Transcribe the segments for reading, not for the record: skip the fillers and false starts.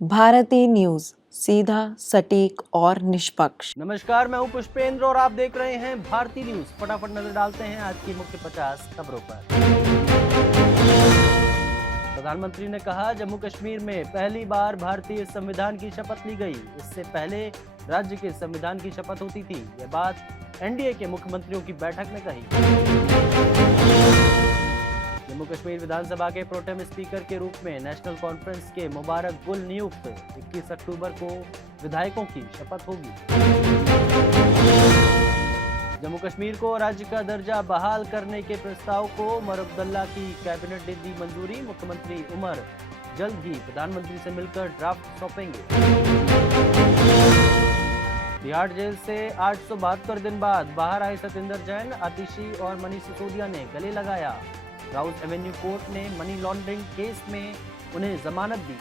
Bharti news, सीधा, सटीक और निष्पक्ष। नमस्कार, मैं हूं पुष्पेंद्र और आप देख रहे हैं भारती न्यूज। फटाफट नजर डालते हैं आज की मुख्य 50 खबरों पर। प्रधानमंत्री ने कहा, जम्मू कश्मीर में पहली बार भारतीय संविधान की शपथ ली गई। इससे पहले राज्य के संविधान की शपथ होती थी। यह बात एनडीए के मुख्यमंत्रियों की बैठक में कही। जम्मू कश्मीर विधानसभा के प्रोटेम स्पीकर के रूप में नेशनल कॉन्फ्रेंस के मुबारक गुल नियुक्त। 21 अक्टूबर को विधायकों की शपथ होगी। जम्मू कश्मीर को राज्य का दर्जा बहाल करने के प्रस्ताव को उमर अब्दुल्ला की कैबिनेट ने दी मंजूरी। मुख्यमंत्री उमर जल्द ही प्रधानमंत्री से मिलकर ड्राफ्ट सौंपेंगे। तिहाड़ जेल से 872 दिन बाद बाहर आए सतेंद्र जैन, आतिशी और मनीष सिसोदिया ने गले लगाया। राउत एवेन्यू कोर्ट ने मनी लॉन्ड्रिंग केस में उन्हें जमानत दी।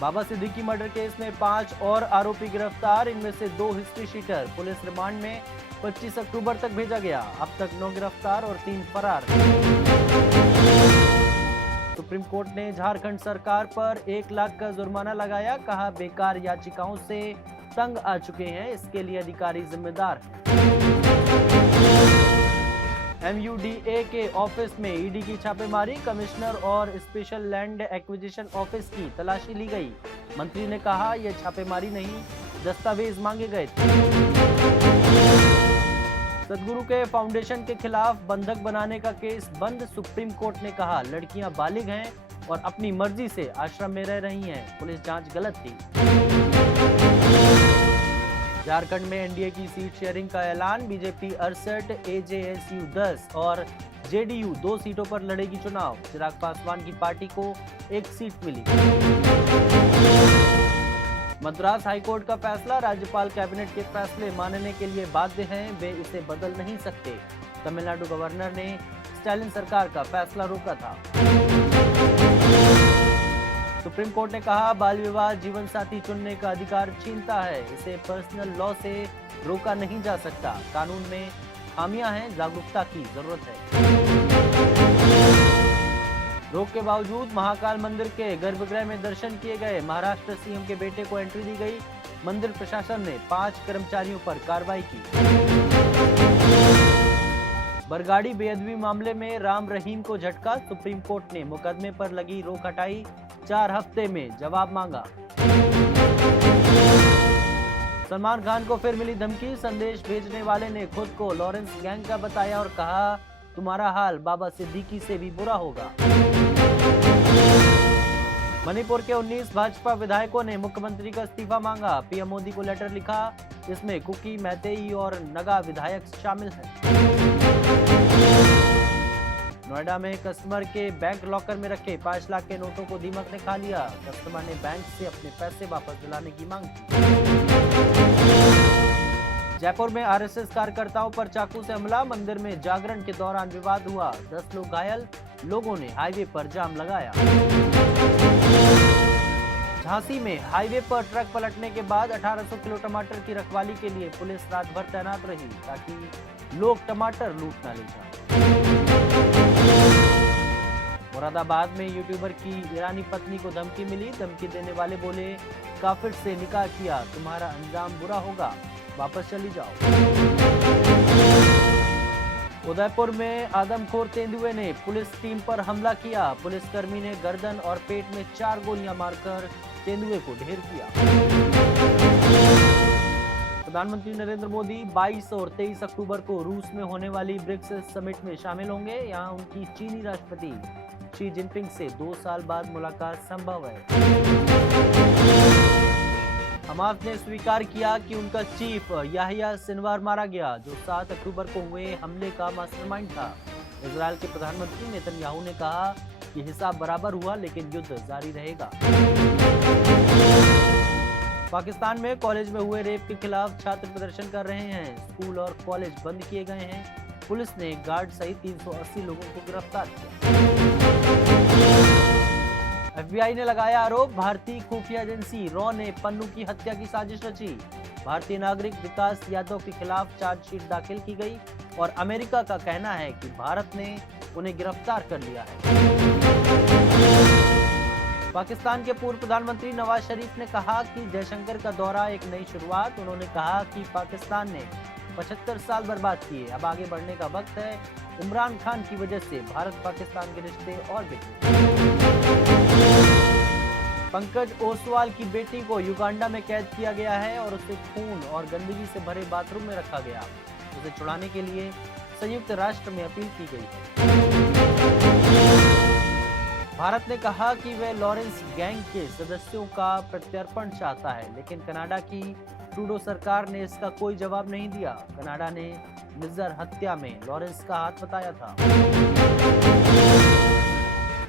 बाबा सिद्दीकी मर्डर केस में 5 और आरोपी गिरफ्तार। इनमें से 2 हिस्ट्री शीटर पुलिस रिमांड में 25 अक्टूबर तक भेजा गया। अब तक 9 गिरफ्तार और 3 फरार। सुप्रीम कोर्ट ने झारखंड सरकार पर 1 लाख का जुर्माना लगाया। कहा, बेकार याचिकाओं से तंग आ चुके हैं, इसके लिए अधिकारी जिम्मेदार हैं। MUDA के ऑफिस में ईडी की छापेमारी। कमिश्नर और स्पेशल लैंड एक्विजिशन ऑफिस की तलाशी ली गई। मंत्री ने कहा, यह छापेमारी नहीं, दस्तावेज मांगे गए थे। सदगुरु के फाउंडेशन के खिलाफ बंधक बनाने का केस बंद। सुप्रीम कोर्ट ने कहा, लड़कियां बालिग हैं और अपनी मर्जी से आश्रम में रह रही हैं। पुलिस जांच गलत थी। झारखंड में एनडीए की सीट शेयरिंग का ऐलान। बीजेपी 68, AJSU 10 और JDU 2 सीटों पर लड़ेगी चुनाव। चिराग पासवान की पार्टी को 1 सीट मिली। मद्रास हाईकोर्ट का फैसला। राज्यपाल कैबिनेट के फैसले मानने के लिए बाध्य हैं, वे इसे बदल नहीं सकते। तमिलनाडु गवर्नर ने स्टालिन सरकार का फैसला रोका था। सुप्रीम कोर्ट ने कहा, बाल विवाह जीवन साथी चुनने का अधिकार छीनता है, इसे पर्सनल लॉ से रोका नहीं जा सकता। कानून में खामियां हैं, जागरूकता की जरूरत है। रोक के बावजूद महाकाल मंदिर के गर्भगृह में दर्शन किए गए। महाराष्ट्र सीएम के बेटे को एंट्री दी गई। मंदिर प्रशासन ने 5 कर्मचारियों पर कार्रवाई की। बरगाड़ी बेअदबी मामले में राम रहीम को झटका। सुप्रीम कोर्ट ने मुकदमे पर लगी रोक हटाई। 4 हफ्ते में जवाब मांगा। सलमान खान को फिर मिली धमकी। संदेश भेजने वाले ने खुद को लॉरेंस गैंग का बताया और कहा, तुम्हारा हाल बाबा सिद्दीकी से भी बुरा होगा। मणिपुर के 19 भाजपा विधायकों ने मुख्यमंत्री का इस्तीफा मांगा। पीएम मोदी को लेटर लिखा। इसमें कुकी, मैतेई और नगा विधायक शामिल हैं। नोएडा में कस्टमर के बैंक लॉकर में रखे 5 लाख के नोटों को दीमक ने खा लिया। कस्टमर ने बैंक से अपने पैसे वापस दिलाने की मांग की। जयपुर में आरएसएस कार्यकर्ताओं पर चाकू से हमला। मंदिर में जागरण के दौरान विवाद हुआ। 10 लोग घायल। लोगों ने हाईवे पर जाम लगाया। झांसी में हाईवे पर ट्रक पलटने के बाद 1800 किलो टमाटर की रखवाली के लिए पुलिस रात भर तैनात रही, ताकि लोग टमाटर लूट न ले जाएं। मुरादाबाद में यूट्यूबर की ईरानी पत्नी को धमकी मिली। धमकी देने वाले बोले, काफिर से निकाह किया, तुम्हारा अंजाम बुरा होगा, वापस चली जाओ। उदयपुर में आदमखोर तेंदुए ने पुलिस टीम पर हमला किया। पुलिसकर्मी ने गर्दन और पेट में 4 गोलियां मारकर तेंदुए को ढेर किया। प्रधानमंत्री नरेंद्र मोदी 22 और 23 अक्टूबर को रूस में होने वाली ब्रिक्स समिट में शामिल होंगे। यहां उनकी चीनी राष्ट्रपति शी जिनपिंग से 2 साल बाद मुलाकात संभव है। हमास ने स्वीकार किया कि उनका चीफ याहिया सिनवार मारा गया, जो 7 अक्टूबर को हुए हमले का मास्टरमाइंड था। इजरायल के प्रधानमंत्री नेतन्याहू ने कहा कि हिसाब बराबर हुआ, लेकिन युद्ध जारी रहेगा। पाकिस्तान में कॉलेज में हुए रेप के खिलाफ छात्र प्रदर्शन कर रहे हैं। स्कूल और कॉलेज बंद किए गए हैं। पुलिस ने गार्ड सहित 380 लोगों को गिरफ्तार किया। FBI ने लगाया आरोप, भारतीय खुफिया एजेंसी रॉ ने पन्नू की हत्या की साजिश रची। भारतीय नागरिक विकास यादव के खिलाफ चार्जशीट दाखिल की गई और अमेरिका का कहना है कि भारत ने उन्हें गिरफ्तार कर लिया है। पाकिस्तान के पूर्व प्रधानमंत्री नवाज शरीफ ने कहा कि जयशंकर का दौरा एक नई शुरुआत। उन्होंने कहा कि पाकिस्तान ने 75 साल बर्बाद किए, अब आगे बढ़ने का वक्त है। इमरान खान की वजह से भारत पाकिस्तान के रिश्ते और बिगड़े। पंकज ओसवाल की बेटी को युगांडा में कैद किया गया है और उसे खून और गंदगी से भरे बाथरूम में रखा गया। उसे छुड़ाने के लिए संयुक्त राष्ट्र में अपील की गई है। भारत ने कहा कि वह लॉरेंस गैंग के सदस्यों का प्रत्यर्पण चाहता है, लेकिन कनाडा की ट्रूडो सरकार ने इसका कोई जवाब नहीं दिया। कनाडा ने निज्जर हत्या में लॉरेंस का हाथ बताया था।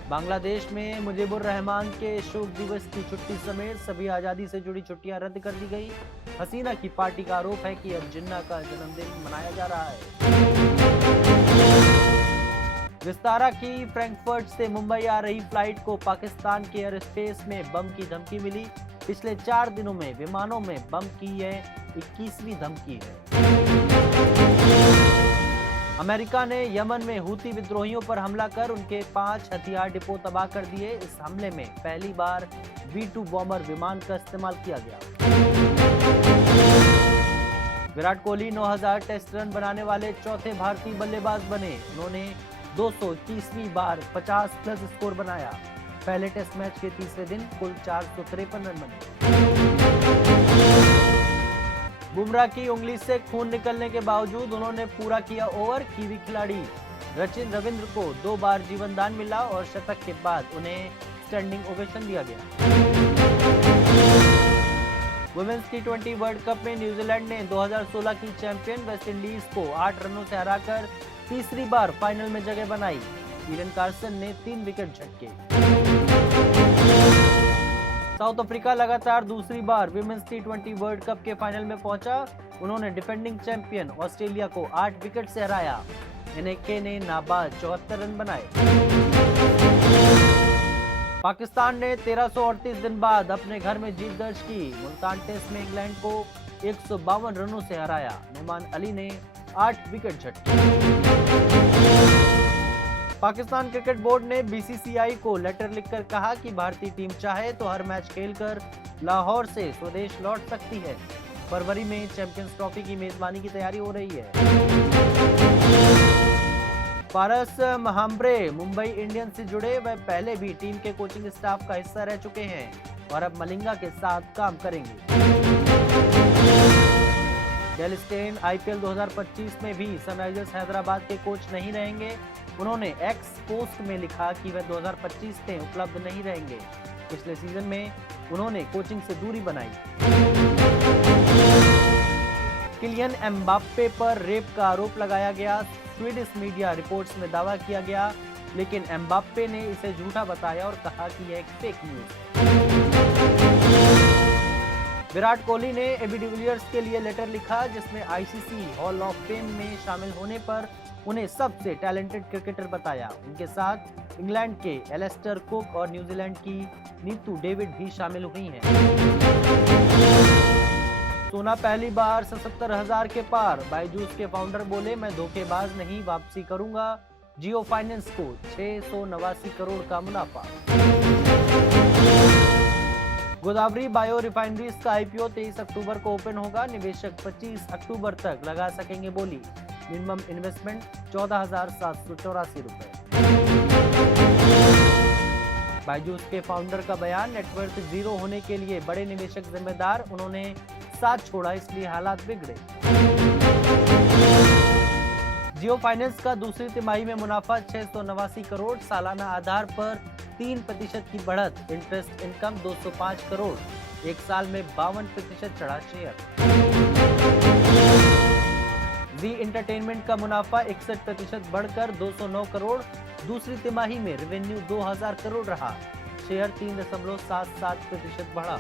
बांग्लादेश में मुजीबुर रहमान के शोक दिवस की छुट्टी समेत सभी आजादी से जुड़ी छुट्टियां रद्द कर दी गई। हसीना की पार्टी का आरोप है कि अब जिन्ना का जन्मदिन मनाया जा रहा है। विस्तारा की फ्रैंकफर्ट से मुंबई आ रही फ्लाइट को पाकिस्तान के एयर स्पेस में बम की धमकी मिली। पिछले 4 दिनों में विमानों में बम की यह 21वीं धमकी है। अमेरिका ने यमन में हूती विद्रोहियों पर हमला कर उनके 5 हथियार डिपो तबाह कर दिए। इस हमले में पहली बार B-2 बॉम्बर विमान का इस्तेमाल किया गया। विराट कोहली 9000 टेस्ट रन बनाने वाले चौथे भारतीय बल्लेबाज बने। उन्होंने 221वीं बार 50+ स्कोर बनाया। पहले टेस्ट मैच के तीसरे दिन कुल 453 रन बने। बुमराह की उंगली से खून निकलने के बावजूद उन्होंने पूरा किया ओवर। कीवी खिलाड़ी सचिन रविंद्र को 2 बार जीवन दान मिला और शतक के बाद उन्हें स्टैंडिंग ओवेशन दिया गया। वुमेन्स T20 वर्ल्ड कप में न्यूजीलैंड ने 2016 की चैंपियन वेस्टइंडीज को 8 रनों से हराकर तीसरी बार फाइनल में जगह बनाई। ईरन कार्सन ने 3 विकेट झटके। साउथ अफ्रीका लगातार दूसरी बार विमेंस T20 वर्ल्ड कप के फाइनल में पहुंचा। उन्होंने डिफेंडिंग चैंपियन ऑस्ट्रेलिया को 8 विकेट से हराया। एनके ने नाबाद 74 रन बनाए। पाकिस्तान ने 1338 दिन बाद अपने घर में जीत दर्ज की। मुल्तान टेस्ट में इंग्लैंड को 152 रनों से हराया। नुमान अली ने 8 विकेट झटके। पाकिस्तान क्रिकेट बोर्ड ने BCCI को लेटर लिखकर कहा कि भारतीय टीम चाहे तो हर मैच खेलकर लाहौर से स्वदेश लौट सकती है। फरवरी में चैंपियंस ट्रॉफी की मेजबानी की तैयारी हो रही है। पारस महाम्ब्रे मुंबई इंडियंस से जुड़े। वह पहले भी टीम के कोचिंग स्टाफ का हिस्सा रह चुके हैं और अब मलिंगा के साथ काम करेंगे। डेल स्टेन IPL 2025 में भी सनराइजर्स हैदराबाद के कोच नहीं रहेंगे। उन्होंने एक्स पोस्ट में लिखा कि वह 2025 में उपलब्ध नहीं रहेंगे। पिछले सीजन में उन्होंने कोचिंग से दूरी बनाई। किलियन एम्बाप्पे पर रेप का आरोप लगाया गया। स्वीडिश मीडिया रिपोर्ट्स में दावा किया गया, लेकिन एम्बाप्पे ने इसे झूठा बताया और कहा कि यह एक फेक न्यूज है। विराट कोहली ने AB डिविलियर्स के लिए लेटर लिखा, जिसमें ICC हॉल ऑफ फेम में शामिल होने पर उन्हें सबसे टैलेंटेड क्रिकेटर बताया। उनके साथ इंग्लैंड के एलेस्टर कुक और न्यूजीलैंड की नीतू डेविड भी शामिल हुई हैं। सोना पहली बार 77,000 के पार। बायजूस के फाउंडर बोले, मैं धोखेबाज नहीं, वापसी करूंगा। जियो फाइनेंस को 689 करोड़ का मुनाफा। गोदावरी बायो रिफाइनरीज का IPO 23 अक्टूबर को ओपन होगा। निवेशक 25 अक्टूबर तक लगा सकेंगे बोली। मिनिमम इन्वेस्टमेंट 14,784 रुपए। बायजूस के फाउंडर का बयान, नेटवर्थ जीरो होने के लिए बड़े निवेशक जिम्मेदार, उन्होंने साथ छोड़ा इसलिए हालात बिगड़े। जियो फाइनेंस का दूसरी तिमाही में मुनाफा 689 करोड़। सालाना आधार पर 3% की बढ़त। Interest income 205 crore. एक साल में 52% चढ़ा शेयर। जी एंटरटेनमेंट का मुनाफा 61% बढ़कर 209 करोड़। दूसरी तिमाही में रेवेन्यू 2000 करोड़ रहा। शेयर 3.77% बढ़ा।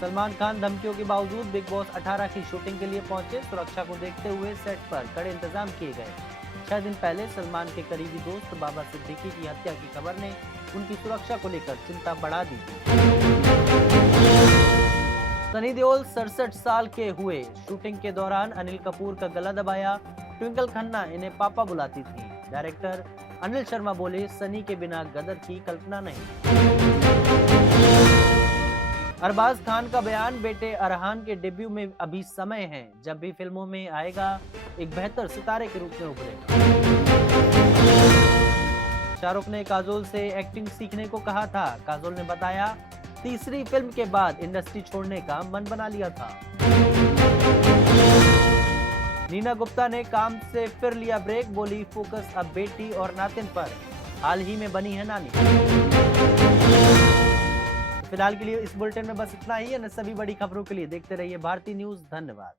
सलमान खान धमकियों के बावजूद बिग बॉस 18 की शूटिंग के लिए पहुंचे। सुरक्षा को देखते हुए सेट पर कड़े इंतजाम किए गए। 6 दिन पहले सलमान के करीबी दोस्त बाबा सिद्दीकी की हत्या की खबर ने उनकी सुरक्षा को लेकर चिंता बढ़ा दी थी। सनी देओल 67 साल के हुए। शूटिंग के दौरान अनिल कपूर का गला दबाया। ट्विंकल खन्ना इन्हें पापा बुलाती थी। डायरेक्टर अनिल शर्मा बोले, सनी के बिना गदर की कल्पना नहीं। अरबाज खान का बयान, बेटे अरहान के डेब्यू में अभी समय है, जब भी फिल्मों में आएगा एक बेहतर सितारे के रूप में उभरेगा। शाहरुख ने काजोल से एक्टिंग सीखने को कहा था। काजोल ने बताया, तीसरी फिल्म के बाद इंडस्ट्री छोड़ने का मन बना लिया था। नीना गुप्ता ने काम से फिर लिया ब्रेक, बोली फोकस अब बेटी और नातिन पर, हाल ही में बनी है नानी। फिलहाल के लिए इस बुलेटिन में बस इतना ही है। सभी बड़ी खबरों के लिए देखते रहिए भारती न्यूज। धन्यवाद।